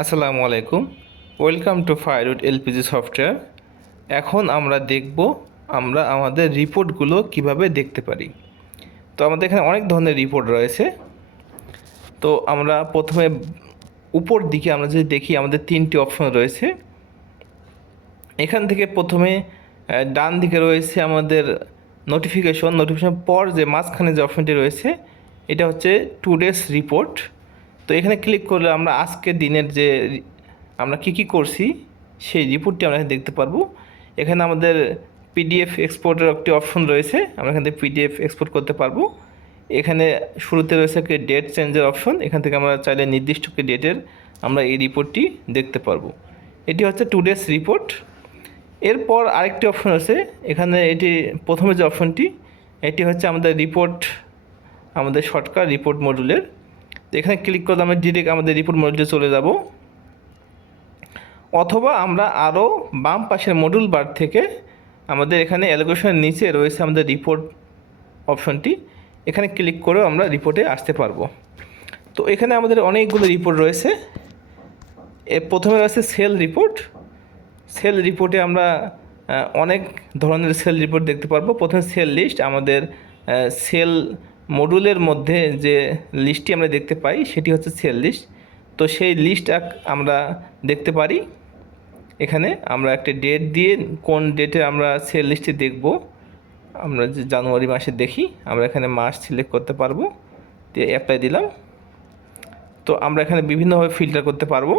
আসসালামু আলাইকুম। Welcome to firewood LPG software. এখন আমরা দেখব আমরা আমাদের রিপোর্টগুলো কিভাবে দেখতে পারি। তো আমাদের এখানে অনেক ধরনের রিপোর্ট রয়েছে। তো আমরা প্রথমে উপর দিকে আমরা যদি দেখি আমাদের তিনটি অপশন রয়েছে। এখান থেকে প্রথমে ডান দিকে রয়েছে আমাদের নোটিফিকেশন পর যে মাঝখানে যে অপশনটি রয়েছে এটা হচ্ছে টুডেস রিপোর্ট। তো এখানে ক্লিক করলে আমরা আজকের দিনের যে আমরা কি করছি সেই রিপোর্টটি আমরা এখানে দেখতে পারবো। এখানে আমাদের পিডিএফ এক্সপোর্টের একটি অপশন রয়েছে, আমরা এখান থেকে পিডিএফ এক্সপোর্ট করতে পারবো। এখানে শুরুতে রয়েছে একটি ডেট চেঞ্জের অপশন, এখান থেকে আমরা চাইলে নির্দিষ্ট একটি ডেটের আমরা এই রিপোর্টটি দেখতে পারবো। এটি হচ্ছে টুডেস রিপোর্ট। এরপর আরেকটি অপশন আছে, এখানে এটি প্রথমে যে অপশনটি এটি হচ্ছে আমাদের রিপোর্ট, আমাদের শর্টকাট রিপোর্ট মডিউলের। তো এখানে ক্লিক করলে আমরা ডিরেক্ট আমাদের রিপোর্ট মডিউলে চলে যাব, অথবা আমরা আরও বাম পাশের মডিউল বার থেকে আমাদের এখানে অ্যালোকেশনের নিচে রয়েছে আমাদের রিপোর্ট অপশনটি, এখানে ক্লিক করেও আমরা রিপোর্টে আসতে পারবো। তো এখানে আমাদের অনেকগুলো রিপোর্ট রয়েছে। এর প্রথমে রয়েছে সেল রিপোর্ট। সেল রিপোর্টে আমরা অনেক ধরনের সেল রিপোর্ট দেখতে পারবো। প্রথমে সেল লিস্ট, আমাদের সেল মডুলের মধ্যে যে লিস্টটি আমরা দেখতে পাই সেটি হচ্ছে সেল লিস্ট। তো সেই লিস্ট আমরা দেখতে পারি। এখানে আমরা একটা ডেট দিয়ে কোন ডেটে আমরা সেল লিস্টে দেখব, আমরা যে জানুয়ারি মাসে দেখি আমরা এখানে মাস সিলেক্ট করতে পারবো, দিয়ে অ্যাপ্লাই দিলাম। তো আমরা এখানে বিভিন্নভাবে ফিল্টার করতে পারবো,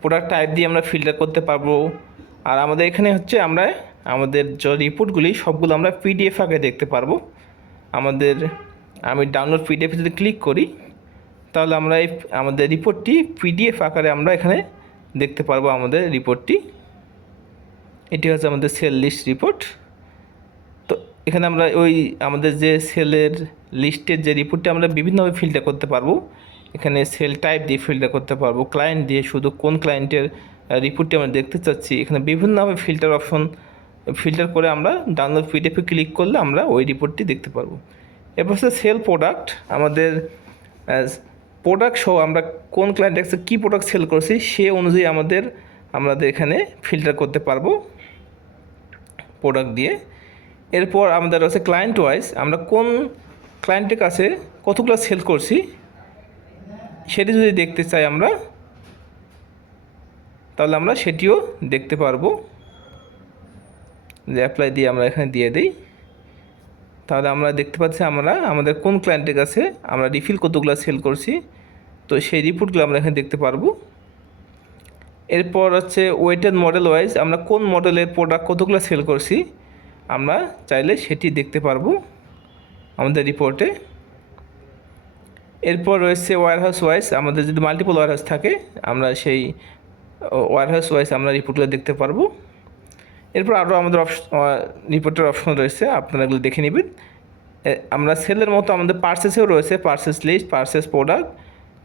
প্রোডাক্ট টাইপ দিয়ে আমরা ফিল্টার করতে পারবো। আর আমাদের এখানে হচ্ছে আমরা আমাদের যে রিপোর্টগুলি সবগুলো আমরা পিডিএফ আগে দেখতে পারবো। আমি ডাউনলোড পিডিএফে যদি ক্লিক করি তাহলে আমরা আমাদের রিপোর্টটি পিডিএফ আকারে আমরা এখানে দেখতে পারবো আমাদের রিপোর্টটি। এটি হচ্ছে আমাদের সেল লিস্ট রিপোর্ট। তো এখানে আমরা আমাদের যে সেলের লিস্টের যে রিপোর্টটি আমরা বিভিন্নভাবে ফিল্টার করতে পারবো। এখানে সেল টাইপ দিয়ে ফিল্টার করতে পারবো, ক্লায়েন্ট দিয়ে শুধু কোন ক্লায়েন্টের রিপোর্টটি আমরা দেখতে চাচ্ছি, এখানে বিভিন্নভাবে ফিল্টার অপশন ফিল্টার করে আমরা ডাউনলোড পিডিএফে ক্লিক করলে আমরা ওই রিপোর্টটি দেখতে পারবো। এরপর হচ্ছে সেল প্রোডাক্ট, আমাদের প্রোডাক্ট সহ আমরা কোন ক্লায়েন্টের কাছে কী প্রোডাক্ট সেল করছি সে অনুযায়ী আমাদের এখানে ফিল্টার করতে পারবো প্রোডাক্ট দিয়ে। এরপর আমাদের আছে ক্লায়েন্ট ওয়াইজ, আমরা কোন ক্লায়েন্টের কাছে কতগুলো সেল করছি সেটি যদি দেখতে চাই আমরা তাহলে আমরা সেটিও দেখতে পারবো। যে অ্যাপ্লাই দিয়ে আমরা এখানে দিয়ে দিই, তাহলে আমরা দেখতে পাচ্ছি আমাদের কোন ক্লায়েন্টের কাছে আমরা রিফিল কতগুলো সেল করছি, তো সেই রিপোর্টগুলো আমরা এখানে দেখতে পারবো। এরপর হচ্ছে ওয়েটেড মডেল ওয়াইজ, আমরা কোন মডেলের প্রোডাক্ট কতগুলো সেল করছি আমরা চাইলে সেটি দেখতে পারবো আমাদের রিপোর্টে। এরপর রয়েছে ওয়্যারহাউস ওয়াইজ, আমাদের যদি মাল্টিপল ওয়্যারহাউস থাকে আমরা সেই ওয়্যারহাউস ওয়াইজ আমরা রিপোর্টগুলো দেখতে পারবো। এরপর আরও আমাদের রিপোর্টের অপশন রয়েছে, আপনারা এগুলো দেখে নেবেন। আমরা সেলের মতো আমাদের পার্সেসেও রয়েছে, পার্সেস লিস্ট, পার্সেস প্রোডাক্ট।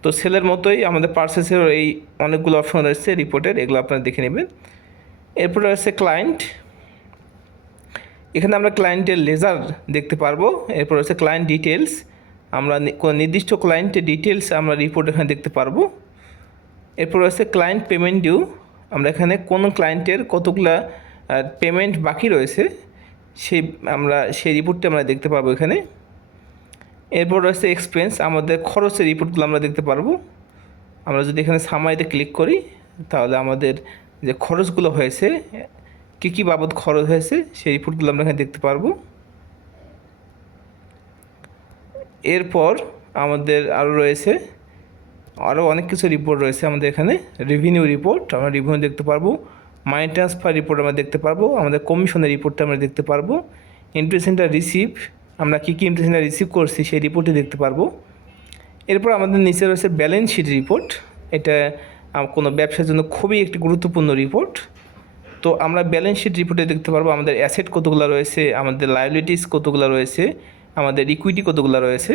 তো সেলের মতোই আমাদের পার্সেসের এই অনেকগুলো অপশন রয়েছে রিপোর্টের, এগুলো আপনারা দেখে নেবেন। এরপর রয়েছে ক্লায়েন্ট, এখানে আমরা ক্লায়েন্টের লেজার দেখতে পারবো। এরপর রয়েছে ক্লায়েন্ট ডিটেলস, আমরা কোনো নির্দিষ্ট ক্লায়েন্টের ডিটেলস আমরা রিপোর্ট এখানে দেখতে পারবো। এরপর রয়েছে ক্লায়েন্ট পেমেন্ট ডিউ, আমরা এখানে কোন ক্লায়েন্টের কতগুলা পেমেন্ট বাকি রয়েছে সেই রিপোর্টটি আমরা দেখতে পারবো এখানে। এরপর রয়েছে এক্সপেন্স, আমাদের খরচের রিপোর্টগুলো আমরা দেখতে পারবো। আমরা যদি এখানে সামারিতে ক্লিক করি তাহলে আমাদের যে খরচগুলো হয়েছে, কী বাবদ খরচ হয়েছে সেই রিপোর্টগুলো আমরা এখানে দেখতে পারবো। এরপর আমাদের আরও অনেক কিছু রিপোর্ট রয়েছে আমাদের এখানে। রেভিনিউ রিপোর্ট, আমরা রেভিনিউ দেখতে পারবো। মানি ট্রান্সফার রিপোর্ট আমরা দেখতে পারবো, আমাদের কমিশনের রিপোর্টটা আমরা দেখতে পারবো। ইমপ্রেশনটা রিসিভ, আমরা কী ইমপ্রেশনটা রিসিভ করছি সেই রিপোর্টটি দেখতে পারবো। এরপর আমাদের নিচে রয়েছে ব্যালেন্স শিট রিপোর্ট, এটা কোনো ব্যবসার জন্য খুবই একটি গুরুত্বপূর্ণ রিপোর্ট। তো আমরা ব্যালেন্স শিট রিপোর্টে দেখতে পারবো আমাদের অ্যাসেট কতগুলো রয়েছে, আমাদের লায়াবিলিটিস কতগুলো রয়েছে, আমাদের ইকুইটি কতগুলো রয়েছে।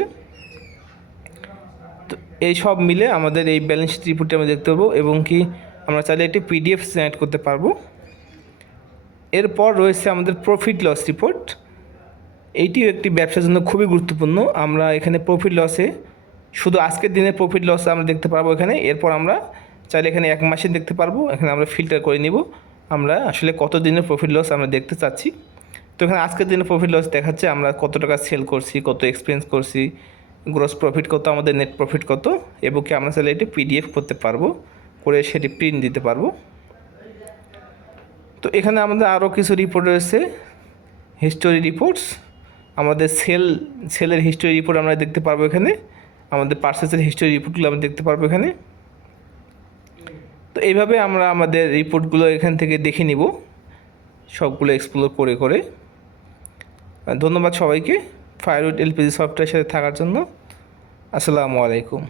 তো এই সব মিলে আমাদের এই ব্যালেন্স শিট রিপোর্টটি আমরা দেখতে পারবো, এবং কি আমরা চাইলে একটি পিডিএফ জেনারেট করতে পারবো। এরপর রয়েছে আমাদের প্রফিট লস রিপোর্ট, এইটিও একটি ব্যবসার জন্য খুবই গুরুত্বপূর্ণ। আমরা এখানে প্রফিট লসে শুধু আজকের দিনের প্রফিট লস আমরা দেখতে পারবো এখানে। এরপর আমরা চাইলে এখানে 1 মাসে দেখতে পারবো। এখানে আমরা ফিল্টার করে নিব আমরা আসলে কত দিনের প্রফিট লস আমরা দেখতে চাচ্ছি। তো এখানে আজকের দিনে প্রফিট লস দেখাচ্ছে আমরা কত টাকা সেল করছি, কত এক্সপেন্স করছি, গ্রস প্রফিট কত, আমাদের নেট প্রফিট কত, এবং কি আমরা চাইলে এটি পিডিএফ করতে পারবো, করে সেটি প্রিন্ট দিতে পারবো। তো এখানে আমাদের আরও কিছু রিপোর্ট রয়েছে, হিস্টোরি রিপোর্টস। আমাদের সেলের হিস্টোরি রিপোর্ট আমরা দেখতে পারবো এখানে, আমাদের পারচেসের হিস্টোরি রিপোর্টগুলো আমরা দেখতে পারবো এখানে। তো এইভাবে আমরা আমাদের রিপোর্টগুলো এখান থেকে দেখে নিব, সবগুলো এক্সপ্লোর করে করে। ধন্যবাদ সবাইকে ফায়ারউড এলপিজি সফটওয়্যারের সাথে থাকার জন্য। আসসালামু আলাইকুম।